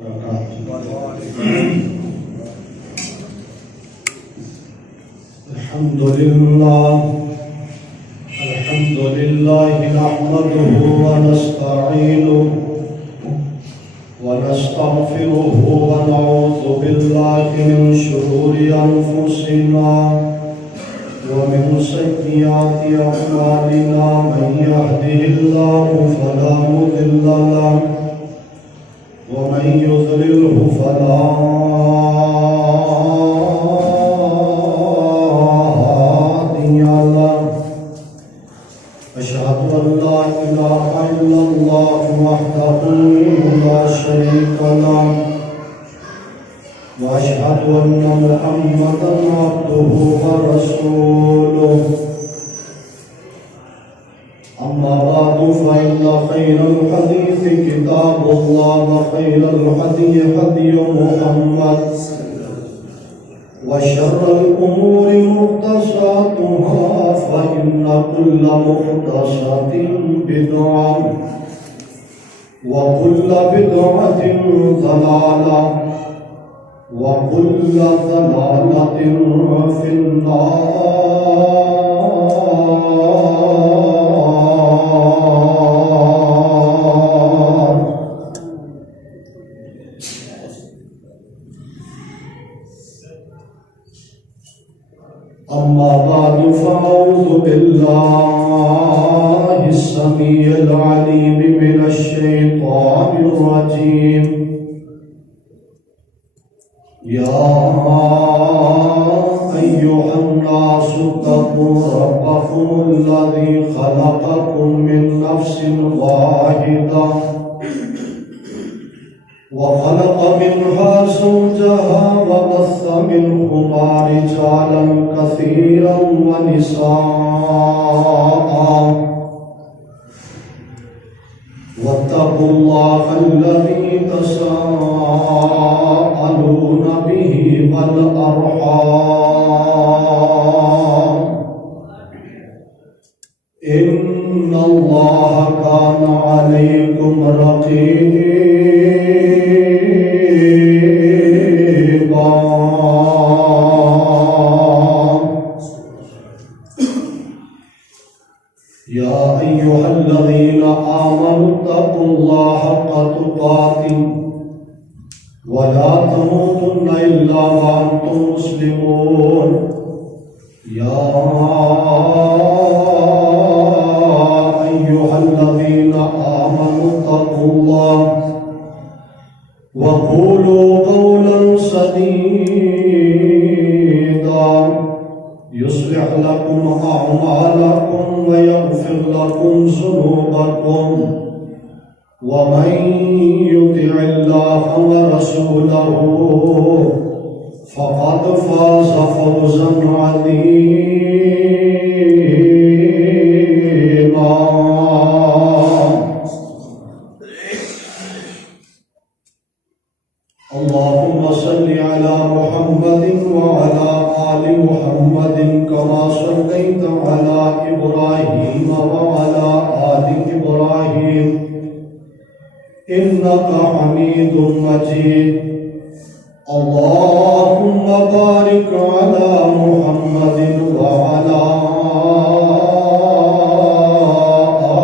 الحمد لله نحمده ونستعينه ونستغفره ونعوذ بالله من شرور أنفسنا ومن سيئات أعمالنا من يهده الله فلا مضل له ومن يضلله فلا هادي له. أشهد أن لا إله إلا الله وحده لا شريك له وأشهد أن محمدا عبده ورسوله. أما بعد فإن خير الحديث كتاب الله وخير الهدي هدي محمد وشر الأمور محدثاتها فإن كل محدثة بدعة وكل بدعة ضلالة وكل ضلالة في النار. أما بعد فأعوذ بالله السميع العليم من الشيطان الرجيم. يا أيها الناس اتقوا ربكم الذي خلقكم من نفس واحدة وخلق منها زوجها وبث منهما رجالا كثيرا ونساء واتقوا الله الذي تساءلون به والأرحام إن الله كان عليكم رقيبا. يا أيها الذين آمنوا اتقوا الله حق تقاته ولا تموتن إلا وأنتم مسلمون. يا أيها الذين آمنوا اتقوا الله وقولوا قولا سديدا يصلح لكم أعمالكم ويغفر لكم ذنوبكم ومن يطع الله ورسوله فقد فاز فوزا عظيما. اللهم صل على محمد وعلى آل محمد كما صليت على إبراهيم وعلى آل إبراهيم إنك حميد مجيد. اللهم بارك على محمد وعلى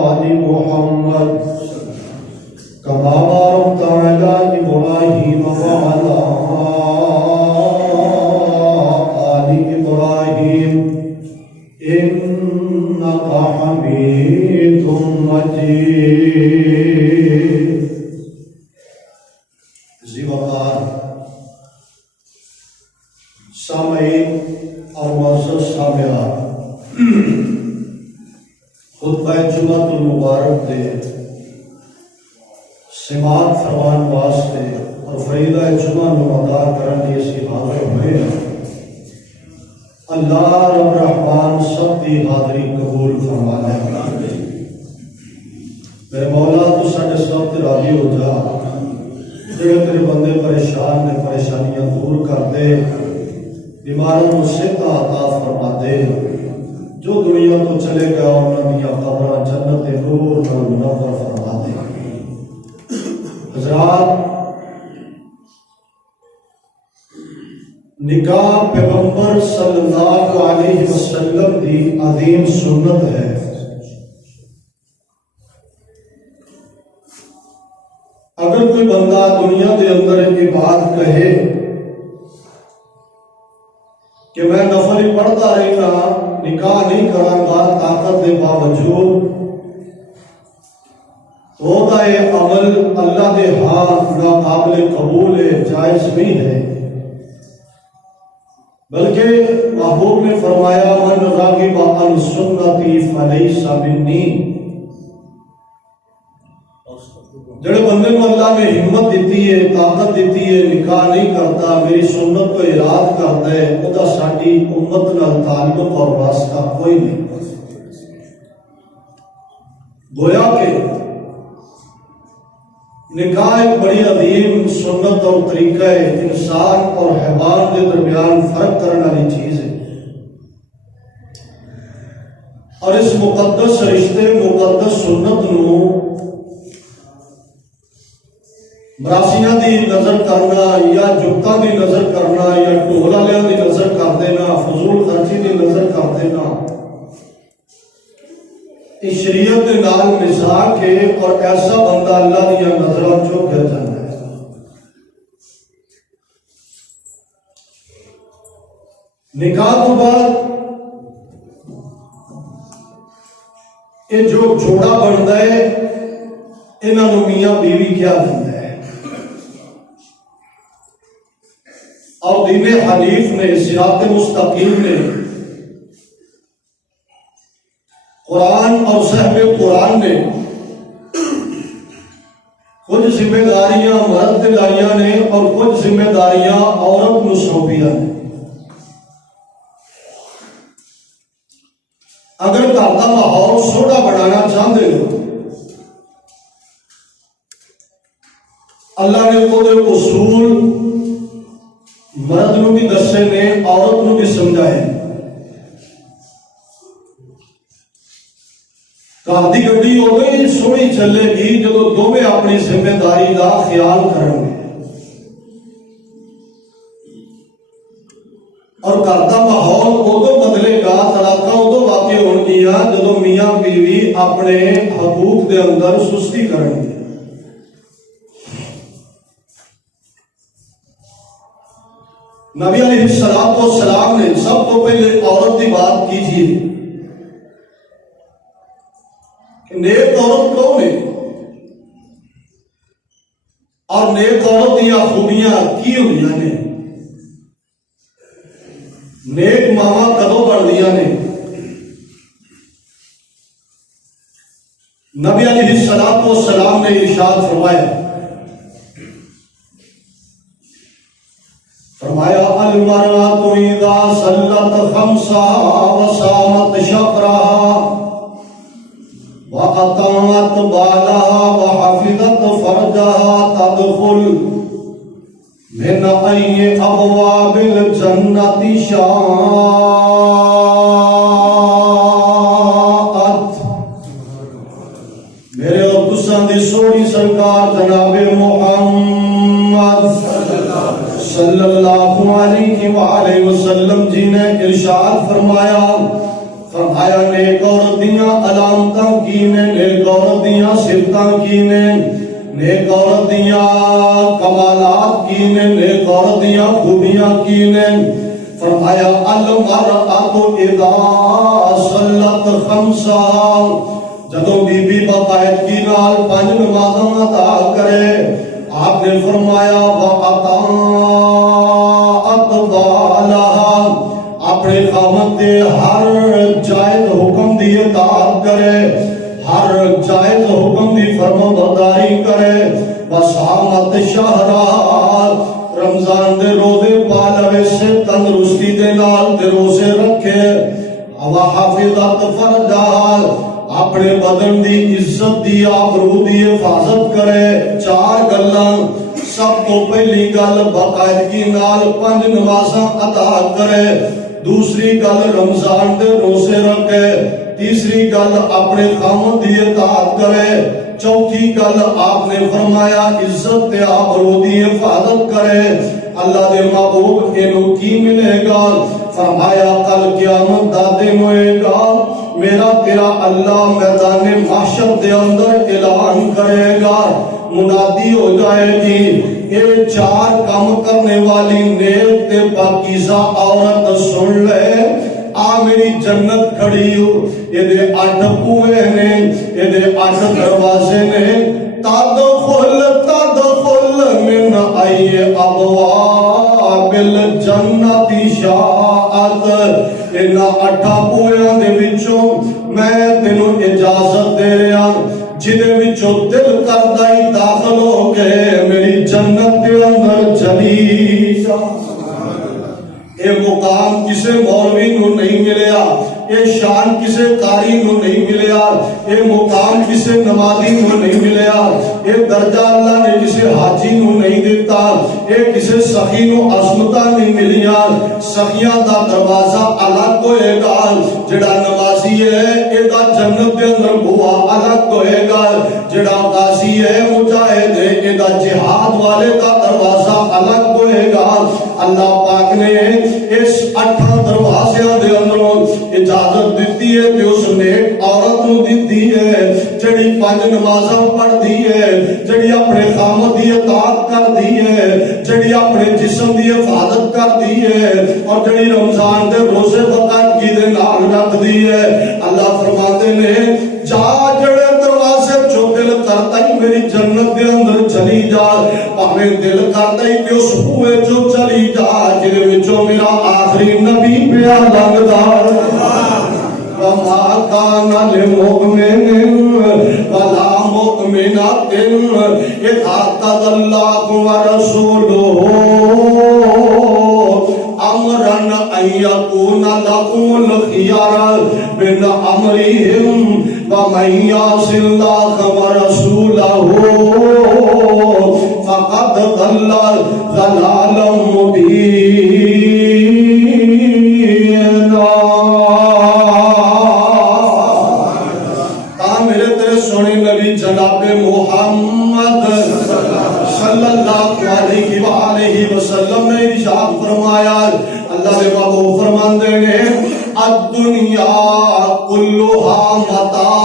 آل محمد كما باركت على إبراهيم وعلى آل إبراهيم إنك حميد مجيد. زیوکار سامعین اور معزز سامعات، خطبہ جمعۃ المبارک دے سماعت فرمان واسطے اور فریضہ جمعہ نو ادا کرن دی اسی حاضر ہوئے ہیں. اللہ رب رحمان سب دی حاضری قبول فرما لے. میرے مولا تو ساڈے سب تے راضی ہو جا. جڑے تیرے بندے پریشان نے پریشانیاں دور کر دے. بیماروں کو صحت عطا فرما دے. جو دنیا تو چلے گیا انہاں دی قبراں جنت نور نال منور فرما دے. حضرات، نکاح پیغمبر صلی اللہ علیہ وسلم دی عظیم سنت ہے۔ اگر کوئی بندہ دنیا کے اندر یہ بات کہے کہ میں نفل ہی پڑھتا رہنا، نکاح نہیں کروں گا طاقت کے باوجود، تو یہ عمل اللہ کے ہاں ناقابل قبول ہے، جائز نہیں ہے۔ بلکہ محبوب نے فرمایا من راغب عن سنتی فلیس منی، جڑے بندے کو اللہ نے ہمت دیتی ہے، طاقت دیتی ہے، نکاح نہیں کرتا، میری سنت کو اراد کرتا ہے، وہ دا ساڈی امت نال تعلق اور واسطہ کوئی نہیں۔ گویا کہ نکاح ایک بڑی عظیم سنت اور طریقہ ہے، انسان اور حیوان کے درمیان فرق کرنے والی چیز ہے، اور اس مقدس رشتے مقدس سنت نو مراسیاں دی نظر کرنا یا جگتاں دی نظر کرنا یا ڈھول والیاں دی نظر کر دینا، فضول خرچی دی نظر کر دینا، اس شریعت کے نال مزاق ہے، اور ایسا بندہ اللہ دیا نظروں چوں گر جاتا ہے۔ نکاح تو بعد یہ جو جوڑا بنتا ہے انہاں نوں میاں بیوی کیا کہتا ہے، اور دین حنیف نے، صراط مستقیم نے، قرآن اور صحب قرآن نے کچھ ذمہ داریاں مرد تے لائیاں نے اور کچھ ذمہ داریاں عورت نو سونپیاں نے۔ اگر گھر کا ماحول سوڑا بنانا چاہتے ہو، اللہ نے وہ اصول مرد نو بھی دسے نے، عورت نو بھی سمجھائے۔ گھر کی گڈی ادو ہی سونی چلے گی جدو دونوں اپنی ذمہ داری کا خیال کریں گے، اور گھر کا ماحول ادو بدلے گا، طلاقاں ادو واقع ہون گیا جدو میاں بیوی اپنے حقوق دے اندر سستی کریں گے۔ نبی علیہ السلام نے سب تو پہلے عورت کی بات کیجیے کہ نیک عورت کون ہے اور نیک عورت دیا خوبیاں کی ہوئی نے، نیک ماواں کدوں بندیاں نے۔ نبی علیہ السلام نے ارشاد فرمایا المرأة اذا صلت خمسها وصامت شهرها واطاعت بالها وحفظت فرجها تدخل من اي ابواب الجنة شاءت۔ میرے اور تساں دی سونی سرکار جناب محمد صلی اللہ علیہ وآلہ وسلم جی نے ارشاد فرمایا نیک عورت دیاں علامتاں کی نے، نیک عورت دیاں صفتاں کی نے، نیک عورت دیاں کمالات کی نے، نیک عورت دیاں خوبیاں کی نے۔ فرمایا المرأة اذا صلت خمسا، جدوں بی بی باقاعدگی نال 5 نمازاں ادا کرے، آپ نے فرمایا وَأَطَاعَتْ بَالَهَا، اپنے خاوند دے ہر جائز حکم دی اطاعت کرے، ہر جائز حکم دی فرمانبرداری کرے، وَصَامَتْ شَهْرَهَا، رمضان دے روزے پالوے سے تندرستی دے نال دے روزے رکھے، وَحَفِظَتْ فَرْجَهَا، اپنے بدن دی عزت دی آبرو دی حفاظت کرے۔ 4 گلاں، سب تو پہلی گل باقاعدگی نال 5 نمازاں ادا کرے، دوسری گل رمضان دے روزے رکھے، تیسری گل اپنے خاوند دی اطاعت کرے، چوتھی گل آپ نے فرمایا عزت تے آبرو دی حفاظت کرے۔ اللہ دے محبوب اینو کی ملے گا؟ فرمایا کل قیامت دا دن ہوئے گا، میرا تیرا اللہ میدان محشر دے اندر اعلان کرے گا، منادی ہو جائے گی، یہ چار کام کرنے والی نیک تے پاکیزہ عورت سن لے، آ میری جنت کھڑی ہو، یہ دے 8 بوئے نے، یہ دے 8 دروازے نے، تدخل من ای ابواب الجنت شاءت، ان 8 بوئیاں دے وچوں میں تینوں اجازت دے رہا، جدے وچوں دل کردہ ہی داخل ہو گئے میری جنت دے اندر چلی جا۔ اے مقام کسے مولوی نو نہیں ملیا، اے شان کسے قاری نو نہیں ملیا، اے مقام کسے نمازی نو نہیں ملیا، اے درجہ اللہ نے کسے حاجی نو نہیں دیتا، اے کسے سخی نو عظمتہ نہیں ملیا۔ سخیاں دا دروازہ الگ ہوئے گا، جڑا نمازی ہے اے دا جنت دے اندر بوا الگ ہوئے گا، جڑا غازی ہے مجاہد ہے اے دا جہاد والے دا دروازہ الگ ہوئے گا۔ اللہ پاک نے اس 8 دروازیاں دے اندروں اجازت دیتی ہے کہ اس نیک عورت نو دیتی ہے جڑی 5 نمازاں پڑھ دی ہے، جڑی اپنے خامد دی اطاعت کر دی ہے، جڑی اپنے جسم دی حفاظت کر دی ہے، اور جڑی رمضان دے روزے باقاعدگی دے نال رکھ دی ہے۔ اللہ فرماتے نے جا جڑے دروازے جو دل کرتا ہی میری جنت دے اندر چلی جا، پاویں دل کرتا ہی کہ اس بوئے جو چلی جا جن وچوں میرا آخری نبی پیا لنگدا۔ وما كان لمؤمن ولا مؤمنة إذا قضى الله ورسوله أمرا أن يكون لهم الخيار من أمرهم ومن يعص الله ورسوله فقد ضل ضلالا مبينا۔ جناب محمد صلی اللہ علیہ وآلہ وسلم نے ارشاد فرمایا، اللہ نے محبوب فرماندے نے الدنیا کلھا متاع،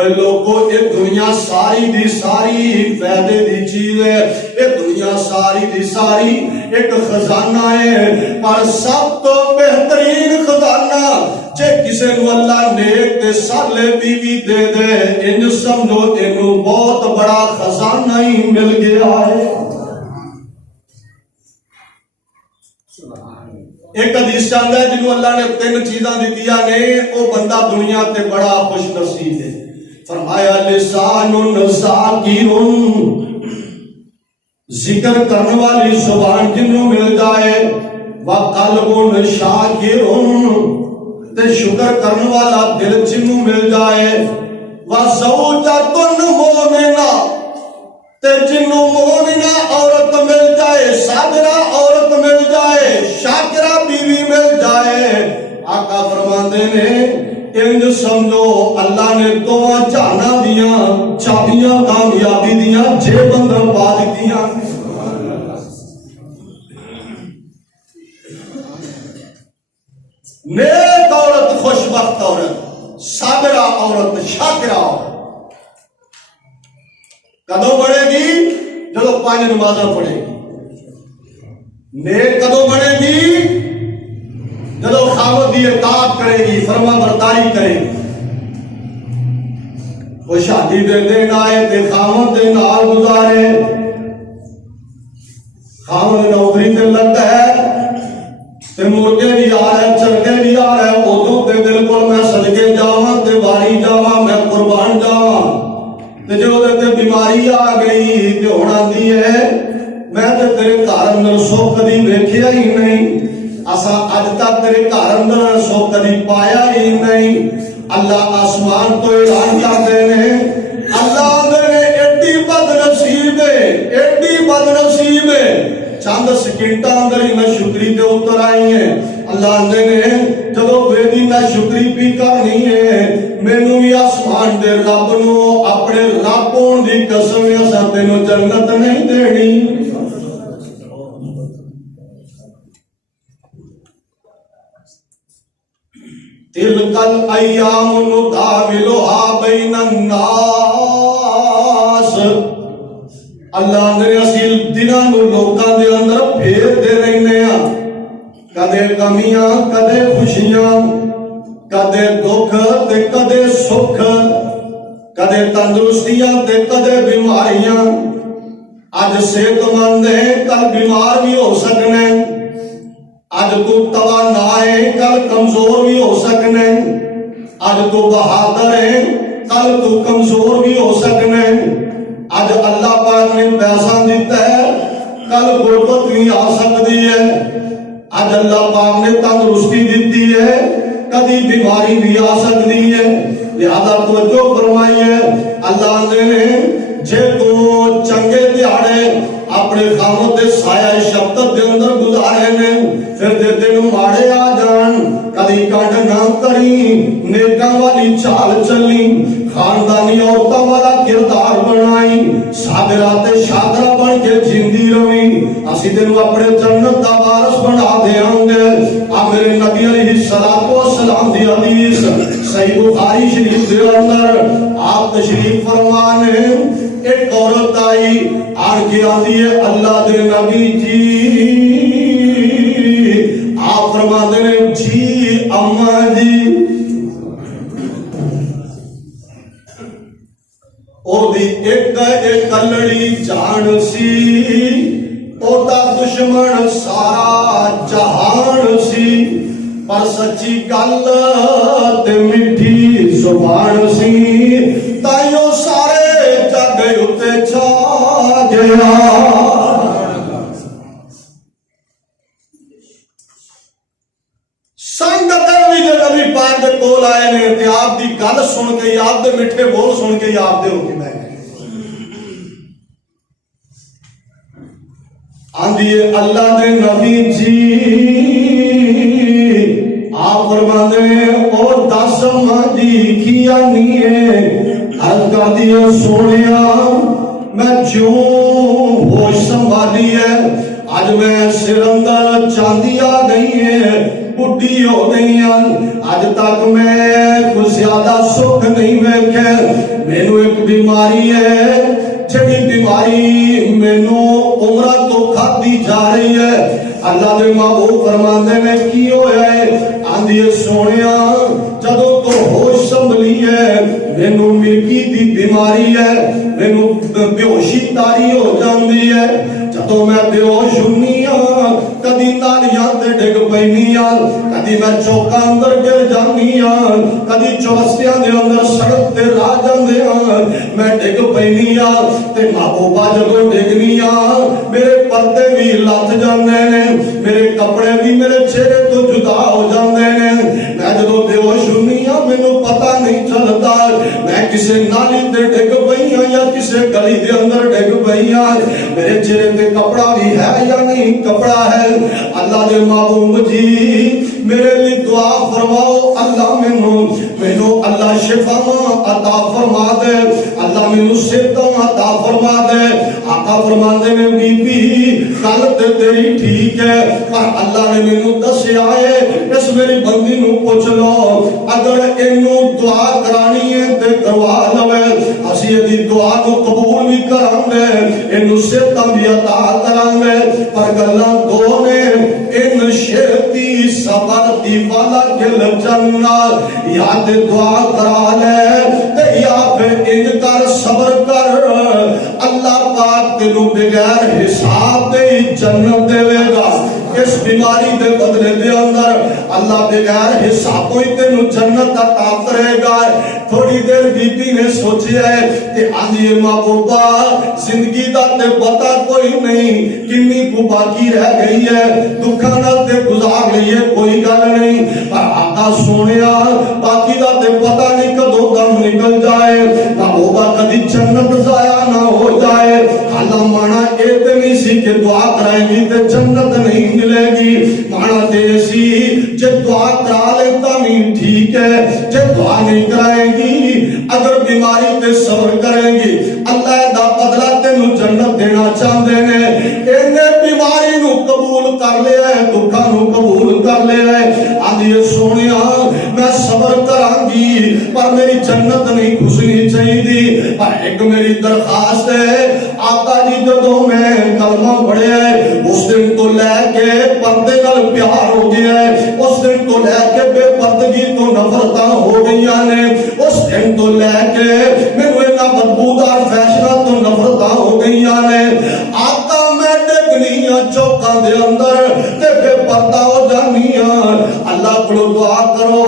اے لوگو یہ دنیا ساری دی ساری فائدے دی چیز ہے، یہ دنیا ساری دی ساری ایک خزانہ ہے، پر سب تو بہترین خزانہ جے کسے نو اللہ نیک تے سالے بیوی دے دے، ان سمجھو انو بہت بڑا خزانہ ہی مل گیا ہے۔ ایک حدیث چاہتا ہے جنہوں اللہ نے 3 چیزاں دیا نے وہ بندہ دنیا تے بڑا خوش نصیب ہے۔ فرمایا لسان ذاکر، ذکر کرنے والی زبان جنہوں مل جائے، وقلب شاکر، تے شکر کرنے والا دل جنوں مل جائے، وزوجۃ مومنہ، تے جنوں مومنہ عورت مل جائے، صابرہ عورت مل جائے، شاکرہ بیوی مل جائے، آقا فرماندے نے انج سمجھو اللہ نے 2 جہاناں دیاں چابیاں کامیابی دیاں جیب اندر پا دتیاں۔ نیک عورت، خوشبخت عورت، صابرہ عورت، شاکرہ عورت کدوں بڑھے گی؟ جب 5 نمازاں پڑھے گی۔ نیک کدوں بڑھے گی؟ جب خاوند دی اطاعت کرے گی، فرما برداری کرے گی۔ وہ شادی دے دن آئے تے خاوند دے نال گزارے، خاوند نوکری تے لگا ہے تے مرغے بھی آ رہے، چرگے بھی آ رہے، ادوں تے بالکل میں صدقے جاواں تے واری جاواں، میں قربان جاواں، تے جو تے بیماری آ گئی تے ہن آندی ہے میں تے تیرے گھر اندر سکھ کدی ویکھیا ہی نہیں، اساں اج تک تیرے گھر اندر سکھ کدی پایا ہی نہیں۔ اللہ آسمان تو اعلان کرتے ہیں، اللہ نے ایڈی بد نصیب ہے، ایڈی بد نصیب ہے، چند سکنٹاں اندر ہی نہ شکری تے اتر آئی ہیں۔ اللہ نے جدو بیدی نہ شکری بھی کرنی ہے، مینوں بھی آسمان دے رب نو اپنے رب ہون دی قسم اساں تینوں جنت نہیں دینی۔ تلکل ایام نداولھا بین الناس، اللہ نے اسی دناں نو لوکاں دے اندر پھیر دے رہنے ہاں، کدے کمیاں کدے خوشیاں، کدے دکھ تے کدے سکھ، کدے تندرستیاں تے کدے بیماریاں۔ اج صحت مند ہے کل بیمار بھی ہو سکنے، اج تو توانا ہے کل کمزور بھی ہو سکنے، اج تو بہادر ہے کل تو کمزور بھی ہو سکنے، اج اللہ پاک نے پیسہ دیتا ہے کل غربت بھی آ سکتی ہے، اج اللہ پاک نے تندرستی دیتی ہے کبھی بیماری بھی آ سکتی ہے۔ لہذا توجہ فرمائیے، اللہ نے جے تو چنگے دیہاڑے اپنے خامد دے سایہ شفقت دے اندر گزارے نے، پھر دے دن ماڑے آ جان کدی کنڈ نہ کری، نیکاں والی چال چلی، خاندانی عورتوں والا کردار بنائی، صابرات شاکرہ بن کے جیندی روی، اسی دنوں اپنے جنت دا وارث بنا دیاں گے۔ آپ میرے نبی علیہ السلام دی حدیث صحیح بخاری شریف دے اندر آپ تشریف فرمانے، ایک عورت آئی آن کے آتی ہے اللہ دے نبی جی، آپ فرماتے ہیں جی اماں جی، او دی ایک کلڑی جان سی، او دا دشمن سارا جہان سی، پر سچی گل تے میٹھی زبان سی، تائیوں سارے جگ اتے چھا گیا۔ سنگت بھی جو نبی پاک دے کول آئے نے تے آپ دی گل سن کے آپ دے میٹھے بول سن کے آپ دے ہو کے میں آندھیے اللہ دے نبی جی، آپ فرماتے ہیں اور دس ماں جی کیا نیے، حل کر دیا سونیا میں جوں ہوش سنبھالی ہے، آج میں سر اندر چاندی آ گئی ہے، بڑھی ہو گئی ہیں، آج تک میں کچھ زیادہ سکھ نہیں ویکھے، مینوں ایک بیماری ہے جڑی بیماری مینوں عمرہ تو کھاتی جا رہی ہے۔ اللہ دے محبوب فرماندے نے کی ہویا ہے، آندھی سونیا جدوں تو ہوش سنبھلی ہے، مینوں مرگی دی بیماری ہے، مینوں بے ہوشی تاری ہو جاندی ہے، جدوں میں بے ہوش ہونی ہاں کدی نالیاں تے ڈگ پینی ہاں، کدی میں چوکاں اندر گر جانی ہاں، کدی چوستیاں دے اندر سڑک تے راہ جاندے ہاں میں ڈگ پینی ہاں، تے محبوبہ جدوں ڈگنی ہاں میرے پردے بھی لت جاندے نے، میرے کپڑے بھی میرے چہرے تو جدا ہو جاندے نے، میں جدوں بے ہوش ہونی ہاں مینوں پتہ نہیں چلتا میں کسے نالی تے ڈگ پئی ہاں یا کسے گلی دے اندر ڈگ پئی ہاں، میرے چہرے تے کپڑا بھی ہے یا نہیں کپڑا ہے۔ اللہ دے محبوب جی میرے لیے دعا فرماؤ، اللہ مینوں اللہ شفا عطا فرما دے، اللہ مینوں صحت عطا فرما دے۔ آقا فرماندے نے بی بی کل تے تیری ٹھیک ہے، پر اللہ نے مینوں دسیا ہے اس میری بندی نوں پوچھ لو، اگر اینوں دعا کرانی ہے تے کروا لوے، اسی دی دعا کو قبول بھی کران گے، اینوں صحت بھی عطا کران گے، پر گلاں دو نے، ان شرطی صبر دی والا گل جنہ یا تے دعا کرا لے تے یا پھر انج کر صبر کر، اللہ پاک تینوں بغیر حساب دے جنت دے گا۔ اس بیماری دے بدلے دے اندر اللہ بغیر حساب کوئی تینوں جنت عطا کرے گا۔ تھوڑی دیر بی بی نے سوچی ہے کہ آندھی محبوبہ زندگی دا تے پتہ کوئی نہیں کنی کو باقی رہ گئی ہے، دکھاں نال تے گزار گئی ہے کوئی گل نہیں، پر آقا سونیا باقی دا تے پتہ نہیں کدوں دم نکل جائے، محبوبہ کدی جنت ضائع نہ ہو جائے۔ اللہ مانا اے تے نہیں سی کہ دعا کرائیں گی تے جنت نہیں ملے گی، مانا تے سی جے دعا کرا لیتا نہیں ٹھیک ہے، جے دعا نہیں کرائیں گی اگر بیماری تے صبر کریں گی اللہ دا بدلہ تینوں جنت دینا چاہتے ہیں۔ انہیں بیماری نو قبول کر لیا ہے، دکھاں نو قبول کر لیا ہے، آدھی سونیا میں پر میری جنت نہیں خوشنی چاہیے. پر ایک میری درخواست ہے آقا جی جدوں میں کلمہ پڑھیا ہے اس دن تو لے کے پردے نال پیار ہو گیا ہے, اس دن تو لے کے بے پردگی تو نفرتاں ہو گئیاں نے, اس دن تو لے کے مینوں انہاں بدبودار فیشناں تو نفرتاں ہو گئیاں نے. آقا میں ڈگنیاں چوکاں دے اندر تے بے پردہ ہو جانیاں. اللہ کو دعا کرو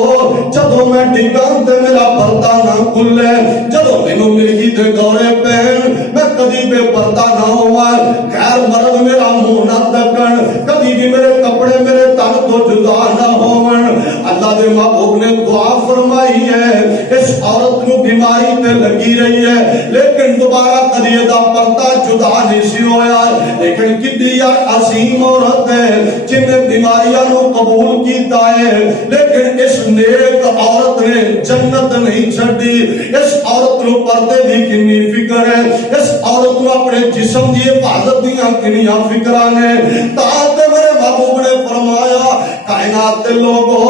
جدوں میں ڈگاں تے میرا پردہ نہ کھلے, جدوں مینوں مرغی دے دورے پہن میں کدی بے پردہ نہ ہوا, غیر مرد میرا منہ نہ تکن, کبھی بھی میرے کپڑے میرے تن تو جدا نہ ہون. اللہ دے محبوب نے دعا فرمائی ہے, اس عورت نو بیماری تے لگی رہی ہے لیکن دوبارہ کدی دا پردہ جدا نہیں سی ہویا. لیکن کتنی عظیم عورت ہے جن نے بیماریاں نو قبول کیتا ہے, لیکن اس نیک عورت نے جنت نہیں چھڈی. اس عورت نو پردے دی کنی فکر ہے, اس عورت نو اپنے جسم دی حفاظت دیاں کنیاں فکراں نے. تاکہ میرے محبوب نے فرمایا کائنات دے لوگو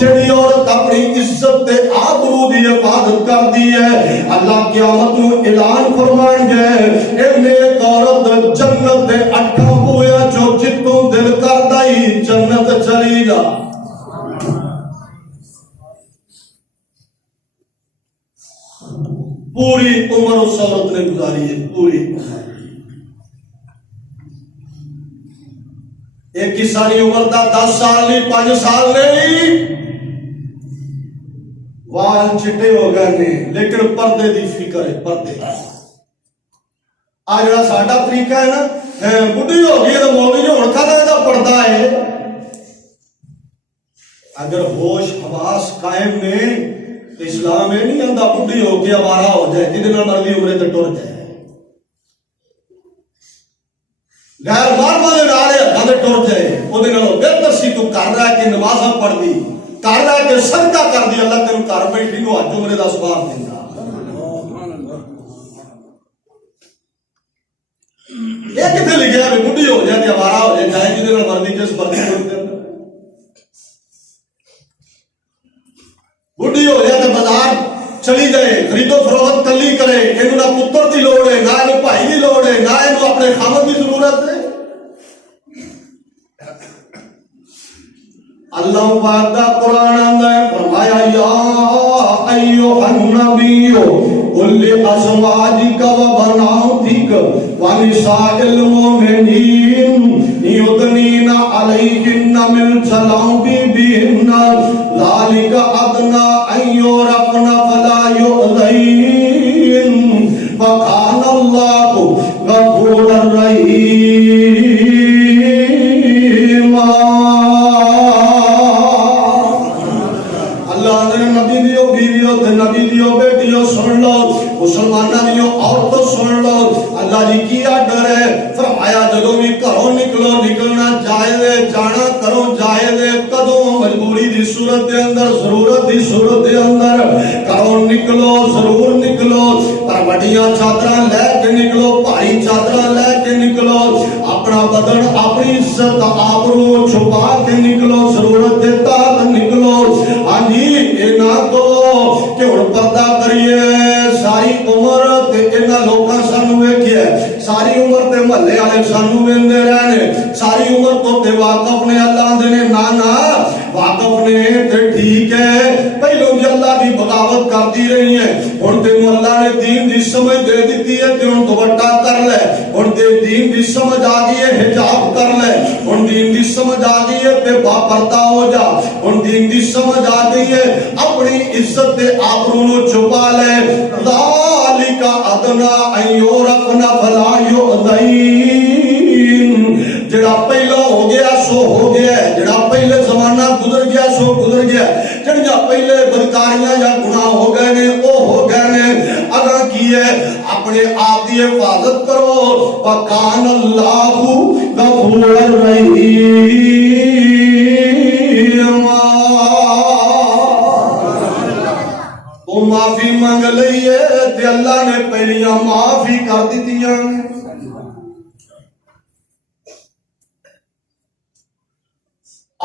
جڑی عورت اپنی عزت تے آبرو دی حفاظت کردی ہے اللہ قیامت نو اعلان فرمان گے اے نیک عورت جنت دے 8 بویا جو جتوں دل کردا ہی جنت چلی جا. پوری عمر اس عورت نے گزاری ہے, پوری ایک کی ساری عمر دا 10 سال نہیں 5 سال نہیں, وال چٹے ہو گئے نے لیکن پردے دی فکر ہے. پردے آج جڑا ساڈا طریقہ ہے نا بڈھی ہو گئی تو مولوی ہون کھانا دا پردہ ہے. اگر ہوش حواس قائم نے اسلام یہ نہیں آتا بڈھی ہو کے آوارہ ہو جائے جہد مرضی عمرے تے ٹر جائے, غیر محرماں دے نال ہتھاں تے ٹر جائے. وہ بہتر سی تو کر رہا ہے کہ نمازاں پڑھ دی, کر رہا ہے کہ صدقہ کر دی, اللہ تینوں گھر بیٹھی نو حج عمرے دا ثواب دیندا. یہ کتنے لکھا ہے بڈھی ہو جائے آوارہ ہو جائے جائے جہد مرضی جس مرضی ٹر. بڈھی ہو جائے تو بازار چلی جائے خرید و فروخت کلی کرے, یہ نہ پتر کی لوڑ ہے نہ یہ بھائی کی لوڑ ہے نہ یہ اپنے خامد کی ضرورت ہے. اللہ پاک دا قرآن آندا ہے فرمایا یا ایھا النبی قل لازواجک و بناتک ونساء المؤمنین یدنین علیہن من جلابیبہن ذالک ادنی ان یعرفن فلا یؤذین وکان اللہ غفورا رحیما. نبی دیو بیٹیو سن لو, مسلمانہ دیو عورتوں سن لو, اللہ جی کیا ڈر ہے. فرمایا جدوں بھی گھروں نکلو نکلنا جائز ہے, جانا کرو جائز ہے, کدوں مجبوری دی صورت دے اندر ضرورت دی صورت دے اندر گھروں نکلو ضرور نکلو, پر بڑیاں چادراں لے کے نکلو, بھاری چادراں لے کے نکلو, اپنا بدن اپنی عزت آبرو چھپا کے نکلو, ضرورت دے تحت نکلو. ہاں جی یہ نہ کہو کہ ہن پردہ کریے ساری عمر تے انہاں لوکاں سانوں ویکھیا, ساری عمر تے محلے والے سانوں ویندے رہنے, ساری عمر تو تے واقف نے اللہ دے نے نا واقف نے تے ٹھیک ہے. پہلو بھی اللہ دی بغاوت کرتی رہی ہے, ہن تے اللہ نے دین دی سمجھ دے دیتی ہے تے ہن دوپٹہ کر لے, ہن تے دین دی سمجھ آ گئی ہے حجاب کر لے, ہن دین دی سمجھ آ گئی ہے تے با پردہ ہو جا, ہن دین دی سمجھ آ گئی ہے اپنی عزت تے آبرو نو چھپا لے. ذالک ادنی ان یعرفن فلا یؤذین. جڑا پہلا ہو گیا سو ہو گیا ہے, جڑا پہلے زمانہ گزر گیا سو گزر گیا, جڑیاں پہلے بدکاریاں یا گناہ ہو گئے نے او ہو گئے نے. اگر کی ہے اپنے آپ دی حفاظت کرو, وکان اللہ غفورا رحیما. تو معافی مانگ لئیے تے اللہ نے پہلیاں معافی کر دیتیاں.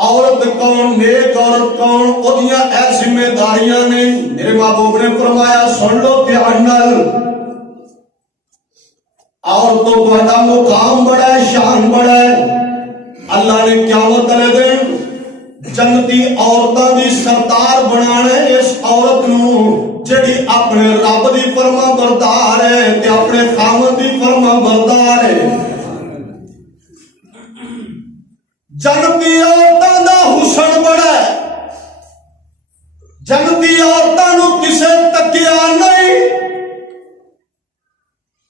عورت کون، نیک عورت کون، اودیاں اے ذمہ داریاں نے۔ میرے محبوب نے فرمایا سن لو دھیان نال، عورتوں کا مقام بڑا ہے، شان بڑا ہے۔ اللہ نے قیامت والے دن جنتی عورتاں دی سردار بنانا ہے اس عورت نو جڑی اپنے رب دی فرما بردار ہے تے اپنے خاوند دی فرما بردار ہے۔ جنتی عورتاں دا حسن بڑا ہے، جنتی عورتاں نو کسے تکیا نہیں،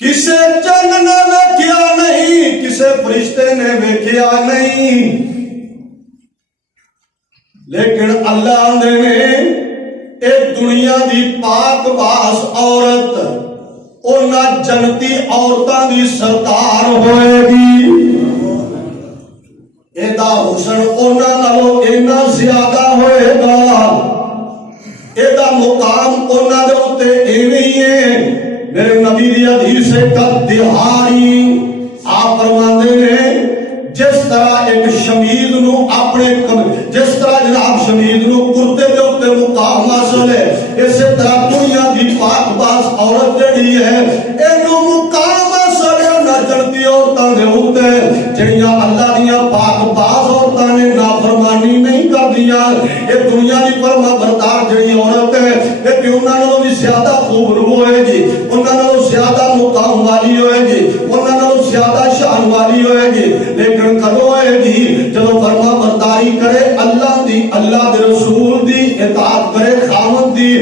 کسے چن نے ویکھیا نہیں، کسے فرشتے نے ویکھیا نہیں، لیکن اللہ نے ایک دنیا دی پاک باز عورت اونا جنتی عورتاں دی سردار ہوئے گی۔ ایدہ حسن اونا نالو اینا زیادہ ہوئے گا، ایدہ مقام اونا دے ہوتے ایویں ہے۔ میرے نبی دی حدیث کا دہاری آپ فرماندے نے جس طرح ایک شمید نو اپنے جس طرح جناب شمید نو کرتے دے ہوتے مقام حاصل ہے، اسی طرح دنیا دی پاک باز عورت جڑی ہے اینو مقام حاصل ہے نہ جنتی عورتاں دے ہوتے جڑیاں اللہ دیاں پاک باز عورتاں نے نافرمانی نہیں کر دیا۔ یہ دنیا دی فرما بردار جڑی عورت ہے یہ انہاں نالوں بھی زیادہ خوب ہوئے گی، انہاں نالوں زیادہ مقام والی ہوئے گی، انہاں نالوں زیادہ شان والی ہوئے گی، لیکن کدو ہوئے گی جب فرما برداری کرے اللہ دی، اللہ دے رسول دی اطاعت کرے خاوند دی،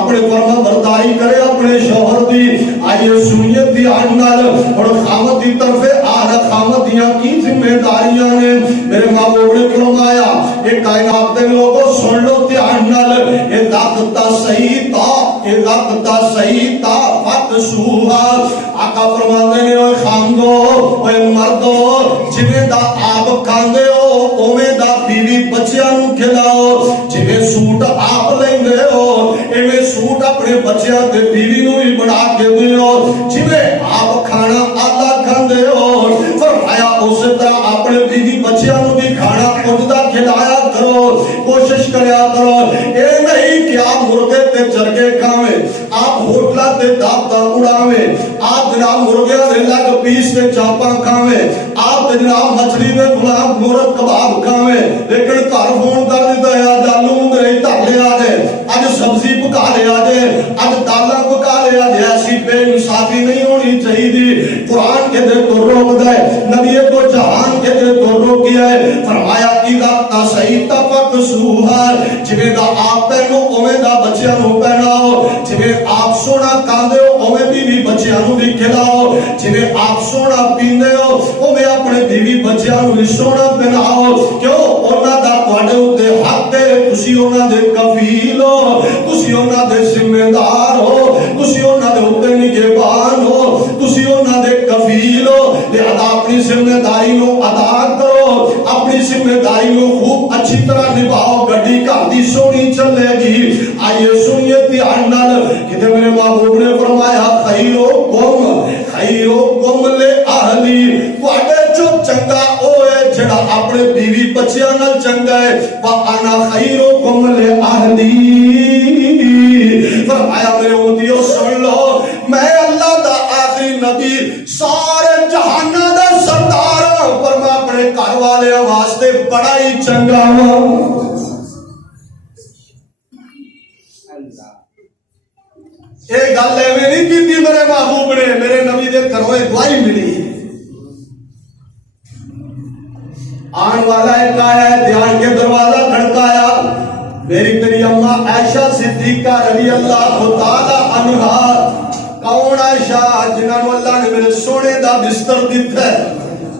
اپنے فرما برداری کرے اپنے شوہر دی۔ آئیے سنیے دھیان نال اور خاوند دی طرف آنا خاوند دیاں کی ذمہ داریاں نے۔ میرے محبوب نے فرمایا یہ کائنات دے لوگوں سن لو دھیان نال، یہ داکتا صحیح تا، یہ داکتا صحیح تا فت سوہا۔ آقا فرماندے نے اوے خاندو اوے مردو جویں دا آپ کھاندے ہو اوویں دا بیوی بچیاں نوں کھلاؤ، جویں سوٹ آپ لیندے ہو ایویں سوٹ اپنے بچیاں تے بیوی نوں بھی بنا کے دیو، جویں آپ کھانا آدھا کھاندے ہو فرمایا اسی طرح اپنے بیوی بچیاں نوں بھی کھانا اوندا کھلایا کرو، کوشش کریا کرو۔ اے نہیں کہ آپ مرغے تے چرگے کھاویں، آپ ہوٹلاں تے دعوتاں اڑاویں، آپ جناب مرغیاں دے لگ پیس تے چاپاں کھاویں، آپ جناب مچھلی دے گلاب مرغ کباب کھاویں، لیکن گھر فون کر دیتا ہے آج آلو مونگرے تالے آ جائے، آج سبزی پکا لے آ جائے، آج دالاں پکا لے آ جائے۔ ایسی بے انصافی نہیں ہونی چاہیے۔ قرآن کے دے تو روک دے، نبی کو جہان کے دے تو روکیا ہے۔ فرمایا اذا تسیت فقصوها، جویں دا آپ پہنو اوویں دا بچیاں نوں پہناؤ، جویں آپ سونا کھاندے ہو اوویں بیوی بچیاں نوں بھی کھلاؤ، جویں آپ سونا پیندے ہو اوویں اپنے بیوی بچیاں نوں بھی سونا پہناؤ۔ کیوں انہاں دا تواڈے اوتے حق ہے، تسی انہاں دے کفیل ہو، تسی انہاں دے ذمہ دار ہو، تسی انہاں دے اوتے نگہبان ہو، تسی انہاں دے کفیل ہو، لہذا اپنی ذمہ داری نو ادا کرو، اپنی ذمہ داری نو خوب اچھی طرح نبھاؤ، گڈی گھر دی سونی چلے گی۔ آئیے سنیے دھیان نال کہ میرے محبوب نے فرمایا خیرکم لأہلی، تواڈے جو چنگا اوے جڑا اپنے بیوی بچیاں نال چنگا ہے، وانا خیرکم لأہلی۔ فرمایا میرے امتیو سن لو میں اللہ دا آخری نبی سارے جہاناں دا سردار ہوں، پر میں اپنے گھر والے واسطے بڑا ہی چنگا ہوں۔ ایک گل ایویں نہیں کیتی میرے محبوب نے، میرے نبی دے گھروں گواہی ملی۔ آن والا ایک آیا ہے، دھیان کے دروازہ کھڑکایا، میری تیری اماں عائشہ صدیقہ رضی اللہ تعالی عنہا۔ کون عائشہ؟ جنہاں نوں اللہ نے میرے سونے دا بستر دتا ہے۔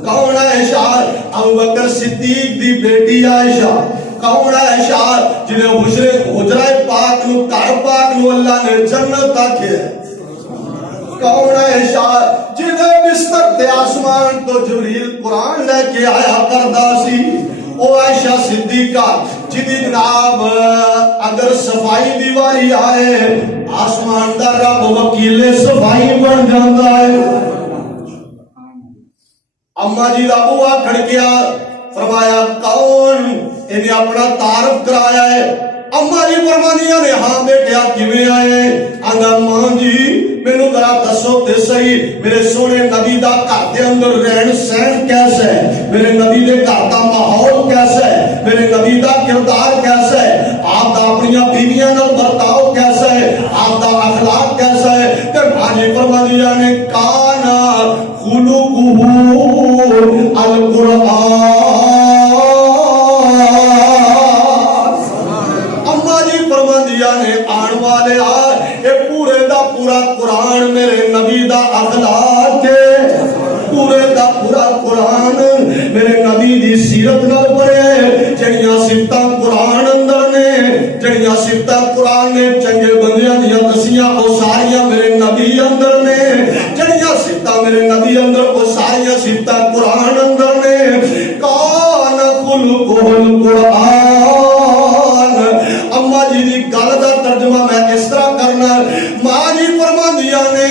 کون عائشہ؟ ابو بکر صدیق دی بیٹی عائشہ۔ کون عائشہ؟ جنہیں حجرہ پاک نو گھر پاک نو اللہ نے جنت آکھیا ہے۔ کون عائشہ؟ جنہیں بستر تے آسمان تو جبریل قرآن لے کے آیا کردا سی، او عائشہ صدیقہ جدی جناب اگر صفائی دیواری آئے آسمان دا رب وکیل صفائی بن جاتا ہے۔ اماں جی دا بوا کھڑکیا، فرمایا کون؟ انہیں اپنا تعارف کرایا ہے. اما جی فرمانیاں نے ہاں بیٹیا کیویں آئے؟ آندا ماں جی مینوں ذرا دسو تے صحیح میرے سونے نبی دا گھر دے اندر رہن سہن کیسا ہے، میرے نبی دے گھر دا ماحول کیسا ہے، میرے نبی دا کردار کیسا ہے، آپ دا اپنی بیویاں نال برتاؤ کیسا ہے، آپ دا اخلاق کیسا ہے. تے ماں جی فرمانیاں نے کانا خلقہ القرآن. نے آن والے اے پورے دا پورا قرآن میرے نبی دا اخلاق ہے، پورے دا پورا قرآن میرے نبی دی سیرت نال بھرے. جڑیاں صفتاں قرآن اندر نے، جڑیاں صفتاں قرآن نے چنگے بندیاں دیاں دسیاں او ساریاں میرے نبی اندر نے. جڑیاں صفتاں میرے نبی اندر او ساریاں صفتاں قرآن اندر نے. کان خلقہ القرآن. اما جی دی گل دا ترجمہ میں اس طرح کرنا. ماں جی فرماندیاں نے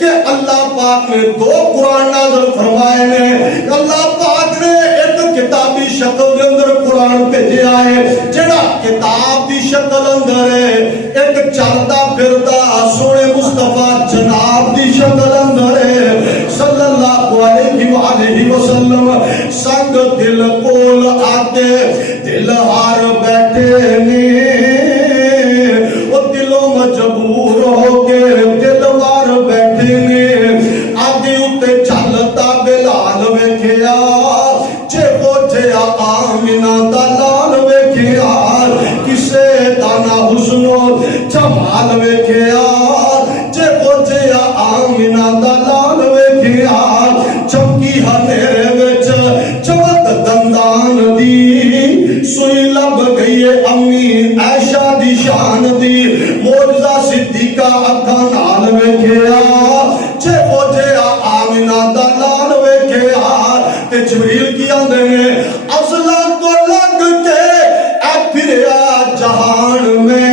کہ اللہ پاک نے دو قرآن نازل فرمائے نے. اللہ پاک نے ایک کتابی شکل دے اندر قرآن بھیجا ہے جڑا کتاب دی شکل اندر ہے، ایک چلتا پھرتا سونے مصطفیٰ جناب دی شکل اندر ہے صلی اللہ علیہ وآلہ وسلم. سنگ دل کول آتے دل ہار بیٹھے نے، مجبور ہو کے دل وار بیٹھے نے. آگے اتے چلتا بلال ویکھیا جے پوچھیا آمینہ دا لال ویکھیا، کسے دا نہ حسن و جمال ویکھیا جے پوچھیا آمینہ دا لال ویکھیا. چمکی ہنیرے وچ چمک دندان دی، سوئی لب گئی امی عائشہ دی شان دی. موجزہ صدیقہ اکھاں نال ویکھیا جے پوچھیا آمینہ دا لال ویکھیا. تے جبریل کی آندے نے ازلا تو لگ کے اے پھریا جہان میں،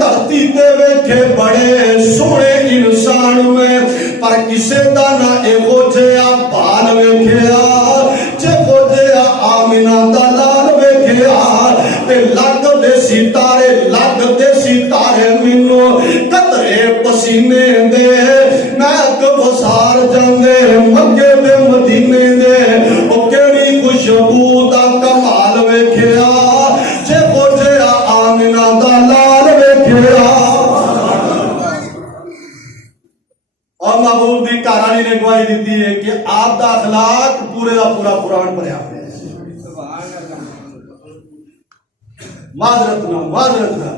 دھرتی تے ویکھے بڑے سونے انسان میں، پر کسے دا نہ اے پوچھیا بال ویکھیا جے پوچھیا آمینہ دا لال ویکھیا. تے لگ دے ستارے لگ دے ستارے مینوں قطرے پسینے دے مہک وسار جاندے مکے دے مدینے دے. او کیڑی خوشبو دا کمال ویکھیا جے پوچھیا آمینہ دا لال ویکھیا. اور محبوب دی گھر والی نے گواہی دیتی ہے کہ آپ دا اخلاق پورے دا پورا قرآن پڑھیا ہے. معذرت نہ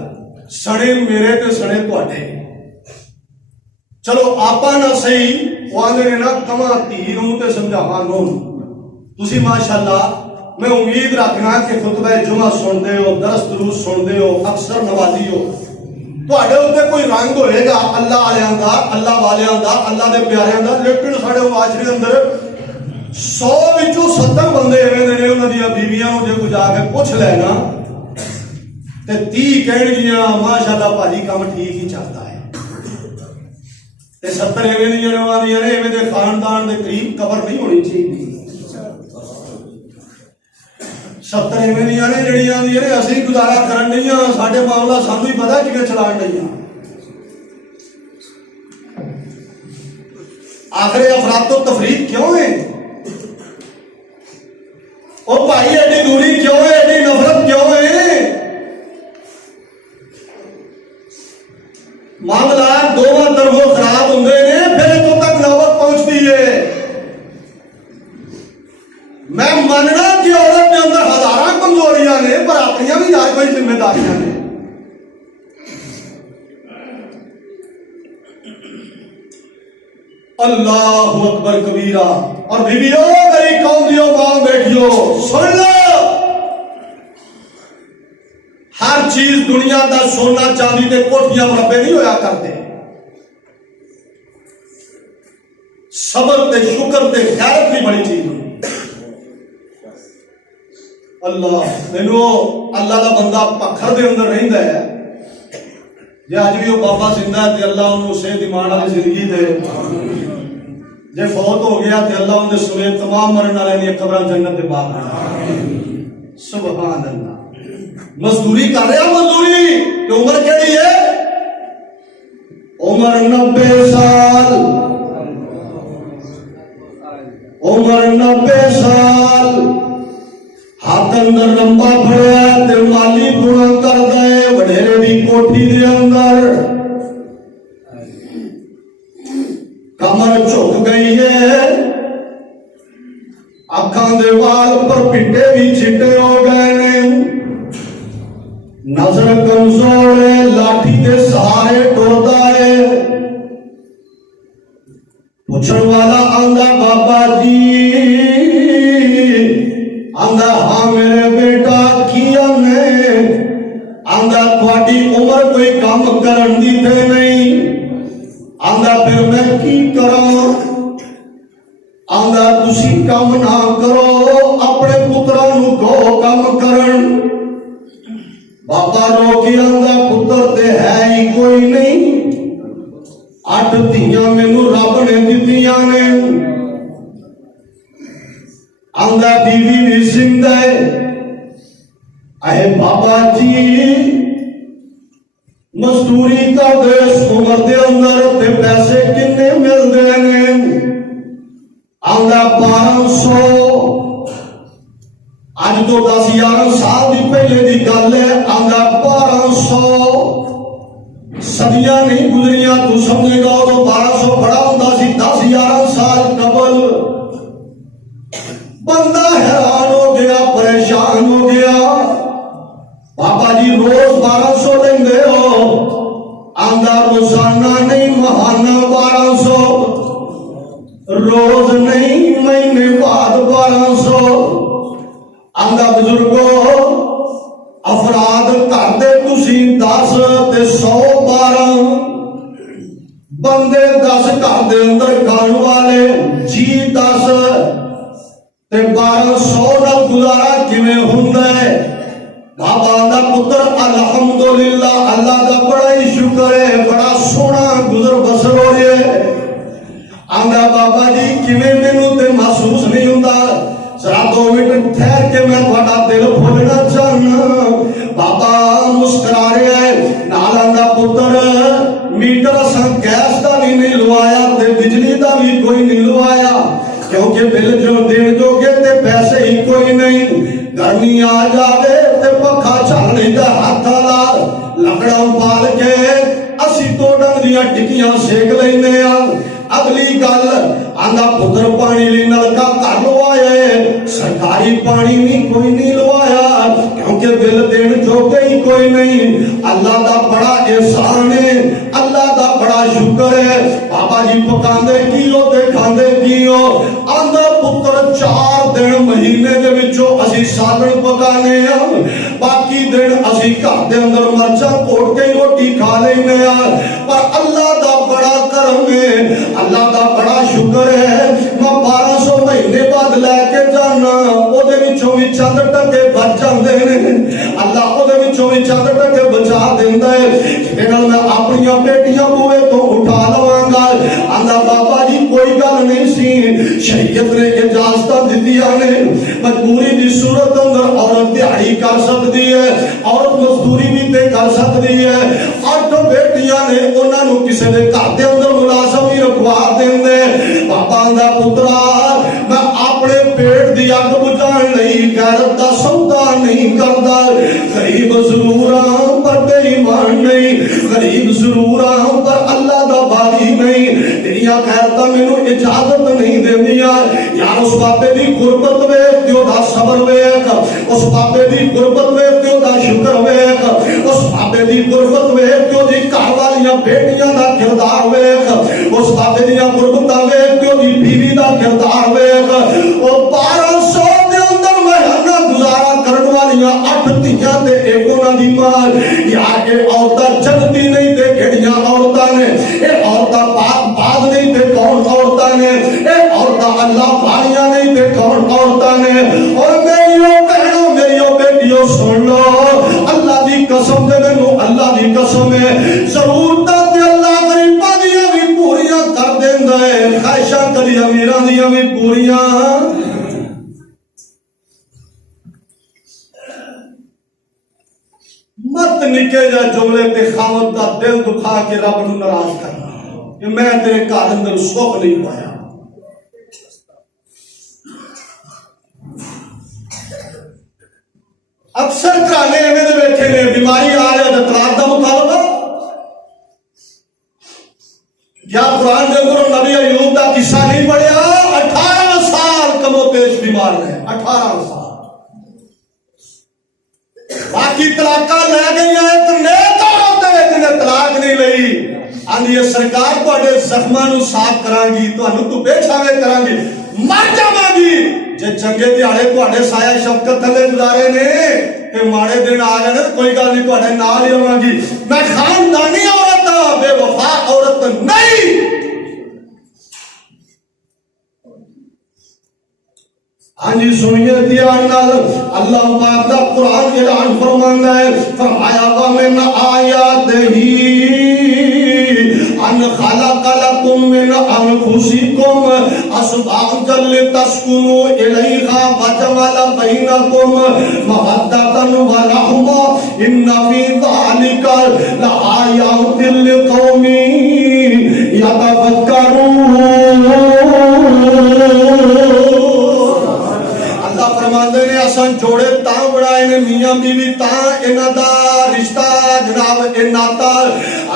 سڑے میرے تے سڑے تواڈے. چلو آپا نہ صحیح وہ آندے نے نا کما دھی نوں تے سمجھاواں نوں. تسی ماشاءاللہ میں امید رکھنا کہ خطبہ جمعہ سنتے ہو، درس دروس سنتے ہو، اکثر نوازی ہو، تواڈے اوتے کوئی رنگ ہوئے گا اللہ والیاں دا، اللہ والیاں دا، اللہ دے پیاریاں دا. لیکن ساڈے معاشرے اندر 100 وچوں 70 بندے ایویں دے نے انہاں دیاں بیویاں نوں جے کوئی جا کے پوچھ لے نا تے 30 کہن گیاں ماشاءاللہ بھاجی کام ٹھیک ہی چلتا ہے. تے 70 ایویں دیاں نواں دیاں نے ایویں دے خاندان دے قریب قبر نہیں ہونی چاہیے. 70 ایویں دیاں نے جڑیاں آندیاں نے اسی گزارا کرن نہیں ہاں، ساڈے معاملہ سانوں ہی پتہ کیویں چلان نہیں ہاں. آخر افراد و تفریق کیوں ہے؟ او بھائی ایڈی دوری کیوں ہے، ایڈی نفرت کیوں ہے؟ معاملات دونوں طرفوں خراب ہوندے نے پھر تو تک نوبت پہنچتی ہے. میں ماننا کہ عورت کے اندر ہزاراں کمزوریاں نے پر اپنیاں بھی یار کوئی ذمہ داریاں نے. اللہ اکبر کبیرہ. اور بیویوں میری قوم دیو ماں بیٹھیو سن لو، ہر چیز دنیا دا سونا چاندی تے کوٹھیاں مربے نہیں ہویا کرتے. صبر تے شکر تے غیرت بھی بڑی چیز ہوئی. اللہ مینو اللہ دا بندہ پکھر دے اندر رہندا ہے جے اج بھی وہ بابا زندہ ہے تے اللہ انہوں صحت ایمان والی زندگی دے. جے فوت ہو گیا تے اللہ ان دے سمیت تمام مرن والے دی قبراں جنت دے باغ بنا. سبحان اللہ، مزدوری کر رہے ہیں، مزدوری کہ عمر کیڑی ہے؟ عمر 90 سال، عمر 90 سال، ہاتھ اندر لمبا پھڑیا تے مالی گنا کر دے وڈیرے دی کوٹھی دے اندر، کمر جھک گئی ہے، اکھاں دے وال پر پٹے بھی چھٹے ہو گئے نے، نظر کمزور ہے، لاٹھی دے سہارے ٹردا ہے، پوچھن والا آندا بابا جی، آندا ہاں میرے بیٹا کی نے، آندا تھوڑی عمر کوئی کام کرن دی تے نہیں، آندا پھر میں کی کراں، آندا تسی کام نہ کرو، اپنے پتراں نوں کہو کام کرن، بابا رو کے آندا پتر تے ہے ہی کوئی نہیں، 8 دھیاں مینوں رب نے دتیاں نے، آندا بیوی بھی زندہ ہے، اے بابا جی مزدوری کر دے اس عمر دے اندر تے پیسے کنے مل دے نے، آندا 1200، اج تو 10-11 سال دی پہلے دی گل ہے، آندا 1200 صدیاں نہیں گزریاں، تو سمجھے گا تو 1200 بڑا ہوندا سی، 10-11 سال قبل، بندہ حیران ہو گیا، پریشان ہو گیا، بابا جی روز 1200 لیں گے ہو، آندا روزانہ نہیں ماہانہ 1200، روز نہیں مہینے بعد 1200، آندا بزرگو افراد کر دے تسی 10 تے 100 12، بندے 10 گھر دے اندر کھان والے، جی 10 تے 1200 نال گزارا کیویں ہوندا ہے؟ بابا دا پتر الحمدللہ اللہ دا بڑا ہی شکر ہے، بڑا سونا گزر بسر ہو رہا ہے، آندا بابا جی کیویں مینوں تے محسوس نہیں ہوندا، ذرا 2 منٹ ٹھہر کے میں تہاڈا دل کھولنا چاہنا، بابا مسکرا رہا ہے، نال آندا پتر میٹر اساں گیس دا بھی نہیں لوایا تے بجلی دا بھی کوئی نہیں لوایا، کیونکہ بل جو دن جو گے تے پیسے ہی کوئی نہیں، گرمی آ جاوے تے پکھا چلنے دا ہاتھ لا لکڑاں پال کے اسی توڑن دیاں ٹکیاں سیک لینے آ، اگلی گل آندا پتر پانی لی نلکا کر لوایا ہے، سرکاری پانی بھی کوئی نہیں لوایا، کیونکہ بل دین جو گئی کوئی نہیں، اللہ دا بڑا احسان ہے، اللہ دا بڑا شکر ہے، بابا جی پکاندے کیو تے کھاندے کیو، آندا پتر 4 دن مہینے دے وچوں اسی سالن پکانے ہاں، باقی دن اسی گھر دے اندر مرچاں کوٹ کے روٹی کھا لینے ہاں، پر اللہ دا بڑا کرم ہے، اللہ دا بڑا شکر ہے، میں 1200 مہینے بعد لے کے جانا، او دے وچوں وی چند ٹکے بچ جاندے نے، اللہ او دے وچوں وی چند ٹکے بچا دیندا ہے، تے نال میں اپنی بیٹیاں بوئے تو اٹھا لواں گا، آندا بابا جی کوئی گل نہیں سی، شریعت نے اجازت دتیاں نے، مجبوری دی صورت اندر عورت دیہڑی کر سکتی ہے، عورت مزدوری بھی تے کر سکتی ہے، 8 بیٹیاں نے انہاں نوں کسے دے گھر دے اندر ملازم ہی رکھوا دیندے، بابا دا پترا میں اپنے پیٹ دی اگ بجھان نہیں غیرت دا سودا نہیں کردا، غریب ضرور ہاں پر بے ایمان نہیں، غریب ضرور ہاں پر اللہ دا باری نہیں، تیریاں غیرتاں مینوں اجازت نہیں دیندیاں، یار اس بابے دی غربت ویکھ تے دا صبر ویکھ، اس بابے دی غربت ویکھ تے دا شکر ویکھ، اس بابے دی غربت ویکھ تے دی گھر والیاں بیٹیاں دا کردار ویکھ، اس بابے دیاں غربتاں ویکھ تے دی بیوی دا کردار ویکھ، او 1200 دے اندر مہینہ گزارا کرن والیاں 8 دھیاں تے ایک انہاں دی ماں، یار اے عورتاں جنتی نہیں تے کیڑیاں عورتاں نے، اے عورتاں پاک باز نہیں تے کون عورتاں نے، اے عورتاں اللہ والیاں نہیں تے کون عورتاں نے، اور میریو بہنوں میریو بیٹیوں سن لو، اللہ دی قسم دے مینوں اللہ دی قسم ہے، ضرورتاں تے اللہ غریباں دیاں بھی پوریاں کر دیندا ہے، خواہشاں کدی امیراں دیاں بھی پوریاں نت نکے جا جملے تے خاوند دا دل دکھا کے رب نو ناراض کرنا کہ میں تیرے گھر اندر سکھ نہیں پایا. اکثر گھرانے ایویں دے بیٹھے نے بیماری آ جائے تے طلاق دا مطالبہ. کیا قرآن دے اندر نبی ایوب دا قصہ نہیں پڑھیا؟ 18 سال کم و بیش بیمار رہے. 18 سال باقی طلاقاں لے گئی ہیں. ایک نیک عورت ہے جنہیں طلاق نہیں لئی. آندی ہے سرکار تواڈے زخماں نو صاف کراں گی, تانوں دھوپے چھاوے کراں گی, مر جاواں گی. جے چنگے دیہاڑے تواڈے سایہ شفقت تھلے گزارے نے تے ماڑے دن آ جانے کوئی گل نہیں, تواڈے نال ہی ہوواں گی. میں خاندانی عورت ہاں, بے وفا عورت نہیں. ہاں جی سنیے دھیان نال, اللہ پاک دا قرآن اعلان فرماندا ہے, فرمایا وَمِنْ آیَاتِهِ أَنْ خَلَقَ لَكُم مِّنْ أَنفُسِكُمْ أَزْوَاجًا لِتَسْكُنُوا إِلَيْهَا وَجَعَلَ بَيْنَكُمْ مَوَدَّةً وَرَحْمَةً إِنَّ فِي ذَلِكَ لَآيَاتٍ لِقَوْمٍ يَتَفَكَّرُونَ. فرماندے نے اساں جوڑے تاں بنائے نے میاں بیوی تاں انہاں دا رشتہ جناب اے ناتا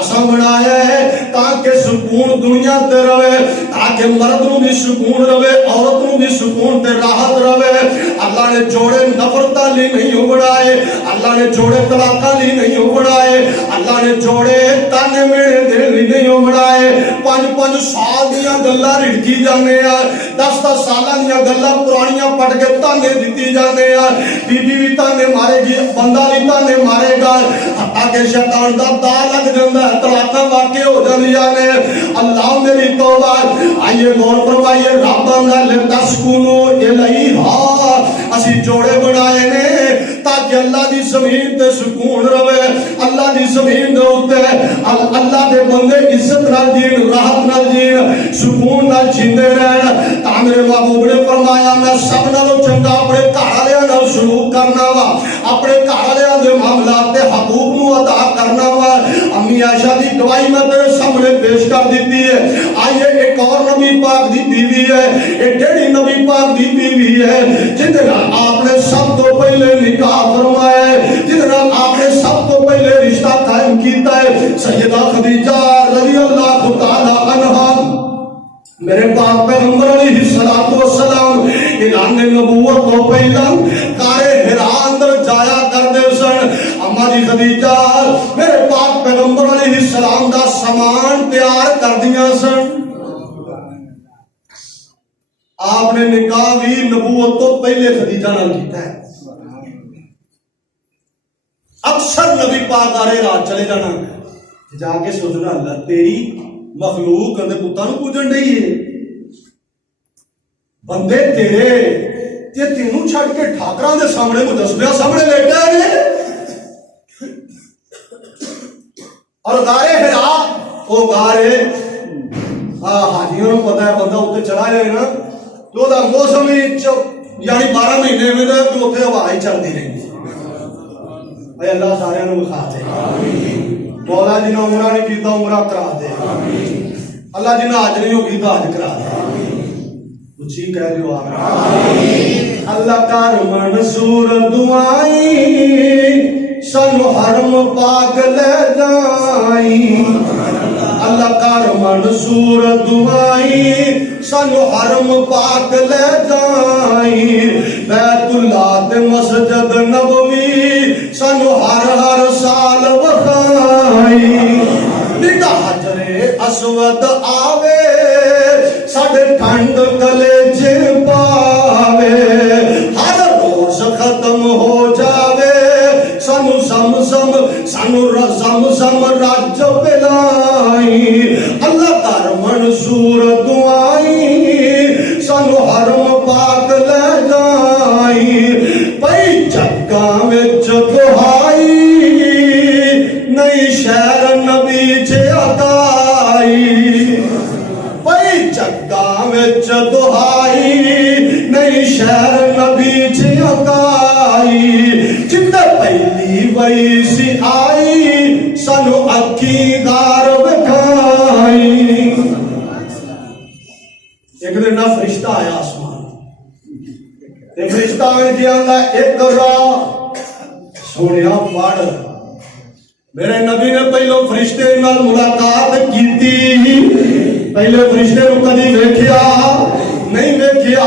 اساں بنایا ہے تاکہ سکون دنیا تے رہے, تاکہ مرد نو بھی سکون رہے, عورت نو بھی سکون تے راحت رہے. اللہ نے جوڑے نفرتاں لی نہیں بنائے, اللہ نے جوڑے طلاقاں لی نہیں بنائے, اللہ نے جوڑے تانے میڑے دے لی نہیں بنائے. 5-5 سال دیاں گلاں رڑکی جانے آ, 10-10 سالاں دیاں گلاں پرانیاں پٹ کے تانے دیتی جانے آ. بی بی بھی تانے مارے گی, بندہ بھی تانے مارے گا, آگے شیطان دا دا لگ جاندا ہے, طلاقاں واقع ہو جاندیاں نے. اللہ میری توبہ, آئیے غور فرمائیے, رب آندا لتسکنوا الیہا, اسی جوڑے بنائے نے تاکہ اللہ دی زمین تے سکون رہے, اللہ دی زمین دے اوتے اللہ دے بندے عزت نال جین, راحت نال جین, سکون نال جیندے رہن. تا میرے محبوب نے فرمایا میں سب نالوں چنگا اپنے گھر والیاں نال سلوک کرنا وا, اپنے گھر والیاں دے معاملات تے حقوق نو ادا کرنا وا. امی عائشہ دی گواہی میں تیرے سامنے پیش کر دیتی ہے. آئیے ایک اور نبی پاک دی بیوی ہے, ایک ڈیڑھی نبی پاک دی بیوی ہے جن نال آپ نے سب تو پہلے نکاح فرمایا ہے, جن نال آپ نے سب تو پہلے رشتہ قائم کیتا ہے, سیدہ خدیجہ رضی اللہ تعالی عنہا. میرے پاک پیغمبر علیہ الصلوۃ والسلام اعلان نبوت تو پہلا غار حرا اندر جایا کرتے سن. اما جی خدیجہ میرے پاک پیغمبر علیہ السلام دا سامان تیار کر دیا سن. آپ نے نکاح بھی نبوت تو پہلے خدیجہ نال کیتا ہے. اکثر نبی پاک آرے رات چلے جانا, جا کے سوچنا اللہ تیری مخلوق اندے پتاں نو پوجن رہی ہے, بندے تیرے تے تینوں چھڈ کے ٹھاکراں دے سامنے مجسمیاں سامنے لیٹے نے. اور غار حرا او غار ہے, حاجیوں نو پتہ ہے بندہ اوتے چلا جائے نا تو دا موسم ہی یعنی 12 مہینے میں تو اوتے ہوا ہی چلدی رہی. اے اللہ سارے نو بخا دے, مولا جی نے عمرہ نہیں کیتا عمرہ کرا دے, اللہ جی نے حج نہیں ہوگی تو حج کرا دے. اچھی کہہ رہے ہو آمین. اللہ کار منصور دعائیں سنو حرم پاک لے جائیں, اللہ کار منصور دعائیں سنو حرم پاک لے جائیں, بیت اللہ دے مسجد نبوی سنو ہر سال وخائیں. نگاہ حجر اسود آوے ساڑھے ٹھنڈ کلیج پاوے, ہر روز ختم ہو جاوے سانو سانو زم رج پلائیں. اللہ کر منصور دعائیں سانو حرم پاک لے جائیں. پئی جگاں وچ دہائی نئی شہر نبی جے اکائی, پئی جگاں وچ دہائی نئی شہر نبی جے اکائی. جتے پہلی وئی سی آئی فرشتہ آیا آسمان تے فرشتہ میں آندا اقرا سونیا پڑھ میرے نبی نے پہلو فرشتے نال ملاقات کیتی پہلے فرشتے نو کدی ویکھیا نہیں ویکھیا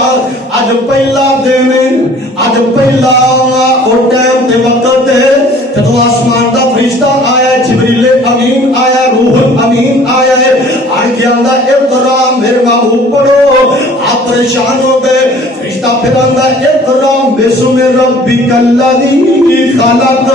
اج پہلا دن اج پہلا او ٹائم تے وقت تے جدوں آسمان دا فرشتہ آیا جبریل امین آیا روح امین آیا آن کے آندا اقرا میرے محبوب پڑھو آپ پریشان ہو گئے فرشتہ پھر آندا اقرا بسم ربک الذی خلق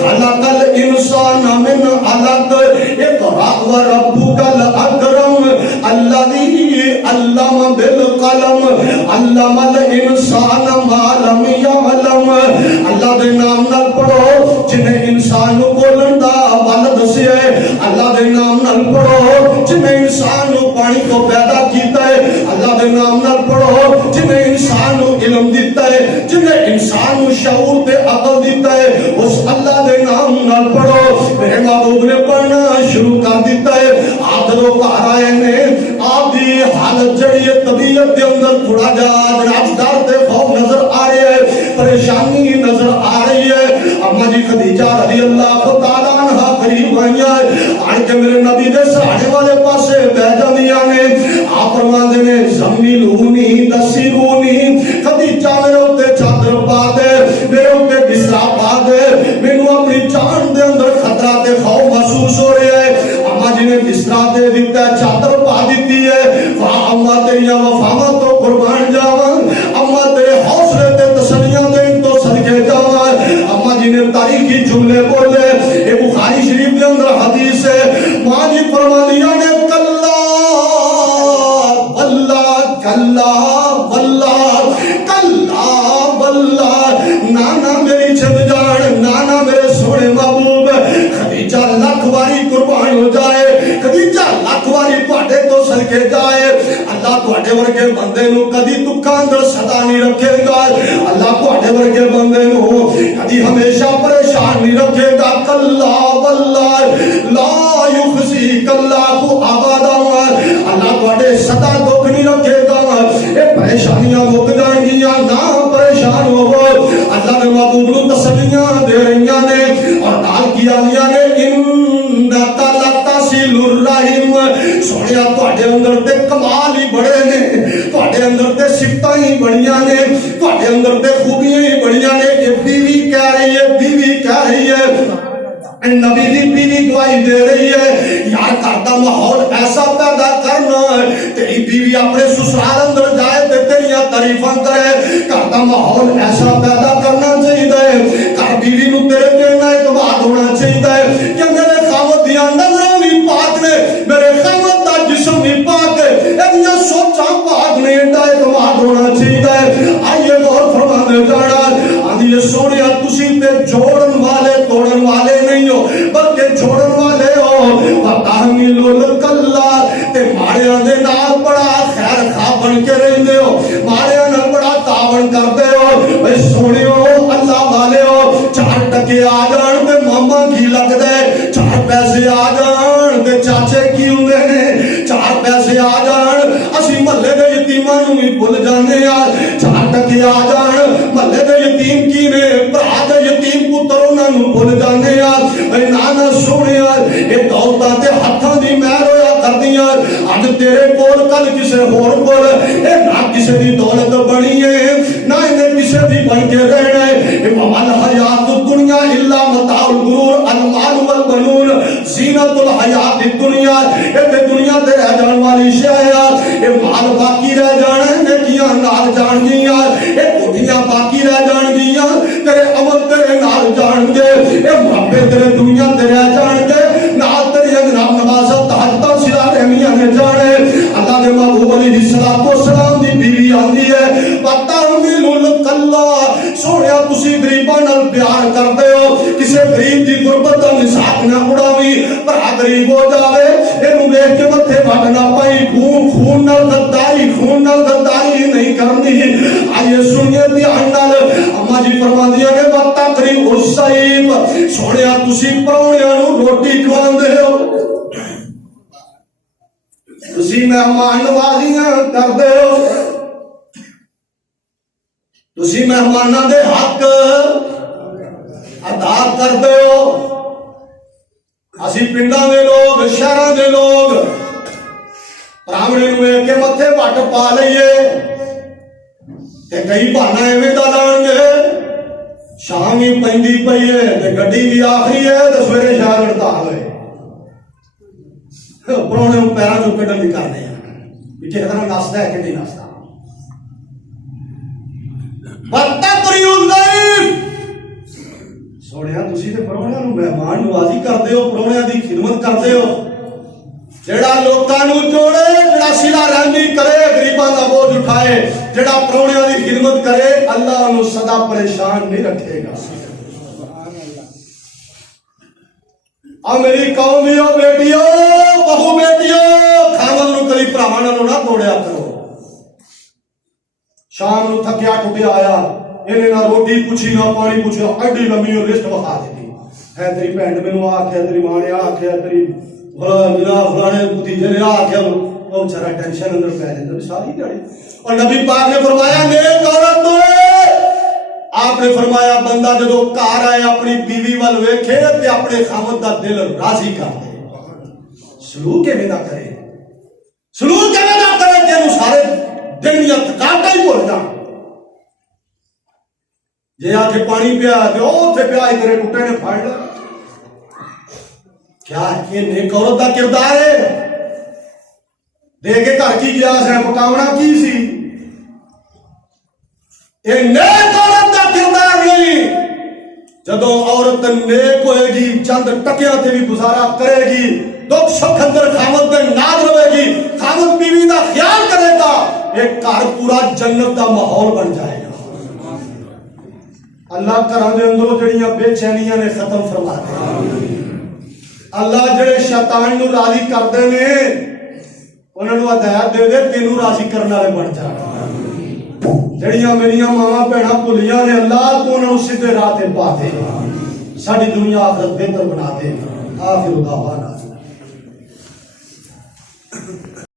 خلق الانسان من علق اقرا وربک الاکرم الذی علم بالقلم علم الانسان ما لم يعلم اللہ دے نام نال پڑھو جنہیں انسان کو بولن دا ول دسیا ہے اللہ دے نام نال پڑھو جنہیں انسان کو پانی کو پیدا کیتا ہے اللہ دے نام نال پڑھو جنہیں انسان کو علم دیتا ہے جنہیں انسان کو شعور تے عقل دیتا ہے اس اللہ دے نام نال پڑھو میرے محبوب نے پڑھنا شروع کر دیتا ہے آپ دو گھر آئے نے آپ دی حالت جڑی ہے طبیعت دے اندر تھوڑا جا جناب ڈر تے خوف نظر آ رہی ہے پریشانی نظر آ رہی ہے اما جی خدیجہ رضی اللہ تعالیٰ عنہ قریب آئیاں آن کے میرے نبی دے سرانے والے پاسے بیٹھ جاندیاں نے آپ فرماندے نے زملونی نصیرونی خدیجہ میرے اوتے چادر پا دے میرے اوتے بستر پا دے مینوں اپنی جان دے اندر خطرہ تے خوف محسوس ہو رہا ہے اما جی نے بستر دے دیتا ہے چادر پا دیتی ہے واہ اما تیریاں وفاواں تو قربان جاواں اما تیرے حوصلے تے تسلیاں دین تو صدقے جاواں اما جی نے تاریخی جملے بولے یہ بخاری شریف کے اندر حدیث ہے ماں جی فرمانیاں نے کلا واللہ کلا واللہ کلا واللہ نانا میری چھت جان نانا میرے سونے محبوب خدیجہ لاکھ واری قربان ہو جائے خدیجہ لاکھ واری تواڈے تو صدقے جائے اللہ تواڈے ورگے بندے نو کدی دکھاں اندر صدا نہیں رکھے گا اللہ تواڈے ورگے بندے نو کدی ہمیشہ پریشان نہیں رکھے گا کلا واللہ لا یخزیک اللہ ابدا اللہ تواڈے صدا دکھ نہیں رکھے گا اے پریشانیاں مک جان گیاں نہ پریشان ہوو اللہ نے محبوب نو تسلیاں دے رہیاں نے اور نال کیا نے انک لتصل الرحم سونیا تواڈے اندر تے کمال ہی بڑے نے تواڈے اندر تے صفتاں ہی بڑیاں نے تواڈے اندر تے خوبیاں ہی بڑیاں نے کہ بیوی کہہ رہی ہے بیوی کہہ رہی ہے نبی دی بیوی گواہی دے رہی ہے یار گھر دا ماحول ایسا پیدا کرنا تیری بیوی اپنے سسرال اندر جائے تے تیریاں تعریفاں کرے گھر دا ماحول ایسا پیدا کرنا چاہیے گھر بیوی نو تیرے تے اعتماد ہونا چاہیے کہ میرے خاوند دیاں نظراں بھی پاک نے میرے خاوند دا جسم بھی پاک ہے ایدیاں سوچاں پاک نے ایڈا اعتماد ہونا چاہیے آئیے غور فرمانے جانا آدھی سونیا تسی تے جوڑن والے توڑن والے نہیں بلکہ چھوڑن والے ہو وَتَحْمِلُ الْكَلَّا تے ماڑیاں دے نال بڑا خیر خواہ بن کے رہندے ہو ماڑیاں نال بڑا تعاون کردے ہو اے سونیو اللہ والے ہو چار ٹکے آ جان تے ماما کی لگ دے چار پیسے آ جان تے چاچے کی ہوندے نے چار پیسے آ جان اسی محلے دے یتیماں نوں وی بھول جاندے آ چار ٹکے آ جان محلے دے یتیم کی نے بھرا دے یتیم پتر انہاں نوں بھول جاندے آ اے نانا سونیا اے دولتاں تے ہتھاں دی مہر ہویا کردیاں اج تیرے کول کل کسے ہور کول اے نہ کسے دی دولت بنی ہے نہ اے کسے دی بن کے رہنا ہے اے مال حیات الدنیا الا متاع الغرور المال والبنون زینت الحیات الدنیا اے تے دنیا تے رہ جان والی شے ہے اے مال باقی رہ جانا نیکیاں نال جان گیاں اے کوٹھیاں باقی رہ جان گیاں تیرے عمل تیرے نال جان گے اے مربے تیرے دنیا تے رہ جان گے نال تیری جناب نمازت تہجداں سلا رحمیاں نے جانے اللہ دے محبوب علیہ الصلوۃ والسلام دی بیوی آندی ہے وَتَحْمِلُ الْكَلَّا سونیا تسی غریباں نال پیار کردے ہو کسے غریب دی غربت دا مذاق نہ اڑاوی پر غریب ہو جاوے اینوں ویکھ کے متھے وڈ نہ پائی خون نال غداری نہیں کرنی آئیے سنیے دھیان نال اما جی فرماندیاں نے وَتَقْرِئُ السَّیف سونیا تسی پراونیاں نوں روٹی کھواندے ہو تسی مہمان نوازیاں کردے ہو تسی مہماناں دے حق ادا کردے ہو. اسی پنڈاں دے لوگ شہراں دے لوگ پراونے نوں ویکھ کے متھے وٹ پا لئیے تے کئی بہانا ایویں دا لان گے شام ہی پیندی پئی ہے تے گڈی بھی آخری ہے تے سویرے شہر ہڑتال ہے. پراونے نوں پیراں چوں کڈن دی کرنے ہیں پیچھے طرح نسدا ہے کہ نہیں نسدا. سوڑیا تسی تے پراونے نوں مہمان نوازی کردے ہو پراونے دی خدمت کردے ہو. جڑا لوکاں نوں جوڑے جڑا صلہ رحمی کرے غریباں دا بوجھ اٹھائے جڑا پراونے دی خدمت کرے اللہ انہوں سدا پریشان نہیں رکھے گا. اور میری قومیوں بیٹیوں بہو بیٹیوں خاوند نوں کبھی بھراواں نالوں نہ توڑیا کرو. شام نو تھکیا ٹوٹیا آیا انہیں نہ روٹی پوچھی نہ پانی پوچھا ایڈی لمبی لسٹ بخا دیتی ہے تیری بھینڈ مینوں آکھیا تیری ماں نے آکھیا تیری فلانے بھتیجے نے آکھیا وہ بچارا ٹینشن اندر پہ جاندا ساری دیہڑی. اور نبی پاک نے فرمایا نیک عورت تو آپ نے فرمایا بندہ جدو گھر آئے اپنی بیوی ول ویکھے تے اپنے خاوند دا دل راضی کر دے. سلوک کیویں دا کرے سلوک کیویں دا کرے جے سارے دن یا تھکاوٹاں ہی بھول جان. جے آ کے پانی پیا تے اوتھے پیا تیرے ٹوٹے نے پھڑ لیا. کیا یہ نیک عورت دا کردار ہے؟ دے کے گھر کی گیا ہے پکاونا کی سی. یہ نیک عورت دا کردار نہیں. جدو عورت نیک ہوئے گی چند ٹکیاں تے بھی گزارا کرے گی دکھ سکھ اندر خاوند دے نال رہے گی خاوند بیوی دا خیال کرے گا ایک گھر پورا جنت دا ماحول بن جائے گا. اللہ گھراں دے اندروں جڑیاں بے چینیاں نے ختم فرما دے. اللہ جڑے شیطان نو راضی کردے نے انہاں نوں ہدایت دے دے تینوں راضی کرن والے بن جا. جڑیاں میریاں ماواں بہناں بھلیاں نے اللہ تو انہاں نوں سیدھے راہ تے پا دے. ساری دنیا آخرت بہتر بنا دے. آخر دعوانا